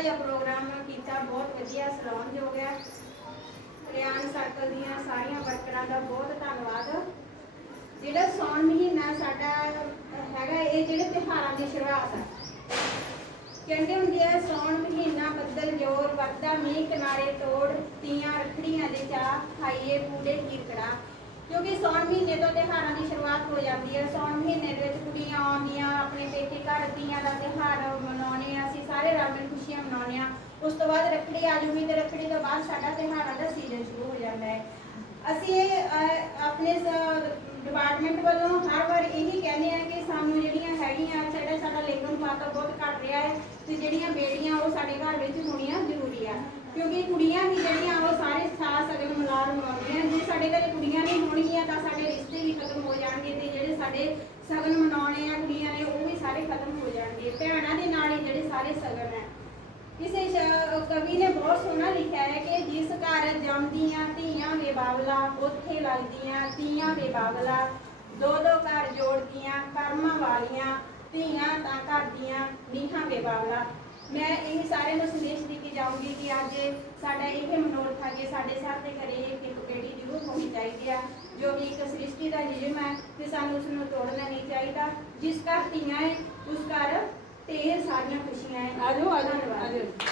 ਤੁਸੀਂ ਜਿਹਾ ਪ੍ਰੋਗਰਾਮ ਕੀਤਾ, ਬਹੁਤ ਵਧੀਆ ਸਲਾਹੁਣਯੋਗ ਹੈ। ਰਿਆਨ ਸਰਕਲ ਦੀਆਂ ਸਾਰੀਆਂ ਵਰਕਰਾਂ ਦਾ ਬਹੁਤ ਧੰਨਵਾਦ। ਜਿਹੜਾ ਸੌਣ ਮਹੀਨਾ ਸਾਡਾ ਹੈਗਾ, ਇਹ ਜਿਹੜੇ ਤਿਉਹਾਰਾਂ ਦੀ ਸ਼ੁਰੂਆਤ ਹੈ। ਕਹਿੰਦੇ ਹੁੰਦੇ ਆ, ਸੌਣ ਮਹੀਨਾ ਬੱਦਲ ਜੋਰ ਵਰਦਾ ਮੀਂਹ ਕਿਨਾਰੇ ਤੋੜ, ਤੀਆਂ ਰੱਖੜੀਆਂ ਦੇ ਚਾਹ ਖਾਈਏ ਪੂੜੇ ਕੀਰਕੜਾ ਕਿਉਂਕਿ ਸੌਣ ਮਹੀਨੇ ਤੋਂ ਤਿਉਹਾਰਾਂ ਦੀ ਸ਼ੁਰੂਆਤ ਹੋ ਜਾਂਦੀ ਹੈ। ਸੌਣ ਮਹੀਨੇ ਦੇ ਵਿੱਚ ਕੁੜੀਆਂ ਆਉਂਦੀਆਂ, ਆਪਣੇ ਪੇਕੇ ਘਰ ਤੀਆਂ ਦਾ ਤਿਉਹਾਰ ਮਨਾਉਣੇ ਆ ਅਸੀਂ ਸਾਰੇ ਰਲ ਮਿਲ ਮਨਾਉਂਦੇ ਆ। ਉਸ ਤੋਂ ਬਾਅਦ ਰੱਖੜੀ ਆ ਜੂਗੀ ਤੇ ਰੱਖੜੀ ਤੋਂ ਬਾਅਦ ਸਾਡਾ ਤਿਉਹਾਰਾਂ ਦਾ ਸੀਜ਼ਨ ਸ਼ੁਰੂ ਹੋ ਜਾਂਦਾ ਹੈ। ਅਸੀਂ ਇਹ ਆਪਣੇ ਡਿਪਾਰਟਮੈਂਟ ਵੱਲੋਂ ਹਰ ਵਾਰ ਇਹੀ ਕਹਿੰਦੇ ਆ ਕਿ ਸਾਨੂੰ ਜਿਹੜੀਆਂ ਹੈਗੀਆਂ, ਜਿਹੜਾ ਸਾਡਾ ਲਿੰਗ ਅਨੁਪਾਤ ਬਹੁਤ ਘਟ ਰਿਹਾ ਹੈ ਤੇ ਜਿਹੜੀਆਂ ਬੇਟੀਆਂ ਉਹ ਸਾਡੇ ਘਰ ਵਿੱਚ ਹੋਣੀਆਂ ਜ਼ਰੂਰੀ ਆ। ਕਿਉਂਕਿ ਕੁੜੀਆਂ ਵੀ ਜਿਹੜੀਆਂ ਉਹ ਸਾਰੇ ਸਾਥ ਸਗਨ ਮਲਾਰ ਮਨਾਉਂਦੀਆਂ ਜੇ ਸਾਡੇ ਘਰੇ ਕੁੜੀਆਂ ਨਹੀਂ ਹੋਣਗੀਆਂ ਤਾਂ ਸਾਡੇ ਰਿਸ਼ਤੇ ਵੀ ਖਤਮ ਹੋ ਜਾਣਗੇ ਤੇ ਜਿਹੜੇ ਸਾਡੇ ਸਗਨ ਮਨਾਉਣੇ ਆ ਕੁੜੀਆਂ ਨੇ ਉਹ ਵੀ ਸਾਰੇ ਖਤਮ ਹੋ ਜਾਣਗੇ ਭੈਣਾਂ ਦੇ ਨਾਲ ਹੀ ਜਿਹੜੇ ਸਾਰੇ ਸਗਨ ਹੈ ਕਿਸੇ ਸ਼- ਕਵੀ ਨੇ ਬਹੁਤ ਸੋਹਣਾ ਲਿਖਿਆ ਹੈ ਕਿ ਜਿਸ ਘਰ ਜੰਮਦੀਆਂ ਧੀਆਂ ਵੇ ਬਾਬਲਾ ਉੱਥੇ ਲੱਗਦੀਆਂ ਧੀਆਂ ਵੇ ਬਾਬਲਾ ਦੋ ਦੋ ਘਰ ਜੋੜਦੀਆਂ ਕਰਮਾਂ ਵਾਲੀਆਂ ਧੀਆਂ ਤਾਂ ਘਰ ਦੀਆਂ ਨੀਹਾਂ ਵੇ ਬਾਬਲਾ ਮੈਂ ਇਹ ਸਾਰਿਆਂ ਨੂੰ ਸੰਦੇਸ਼ ਦੇ ਕੇ ਜਾਊਂਗੀ ਕਿ ਅੱਜ ਸਾਡਾ ਇਹ ਮਨੋਰਥ ਹੈ ਕਿ ਸਾਡੇ ਸਭ ਦੇ ਘਰੇ ਇੱਕ ਬੇਟੀ ਜ਼ਰੂਰ ਹੋਣੀ ਚਾਹੀਦੀ ਆ ਜੋ ਕਿ ਇੱਕ ਸ੍ਰਿਸ਼ਟੀ ਦਾ ਨਿਯਮ ਹੈ ਤੇ ਸਾਨੂੰ ਉਸ ਨੂੰ ਤੋੜਨਾ ਨਹੀਂ ਚਾਹੀਦਾ। ਜਿਸ ਘਰ ਧੀਆਂ ਹੈ ਉਸ ਘਰ ਢੇਰ ਸਾਰੀਆਂ ਖੁਸ਼ੀਆਂ ਹੈ। ਆਜੋ ਆਜੋ ਧੰਨਵਾਦ। ਆਜੋ।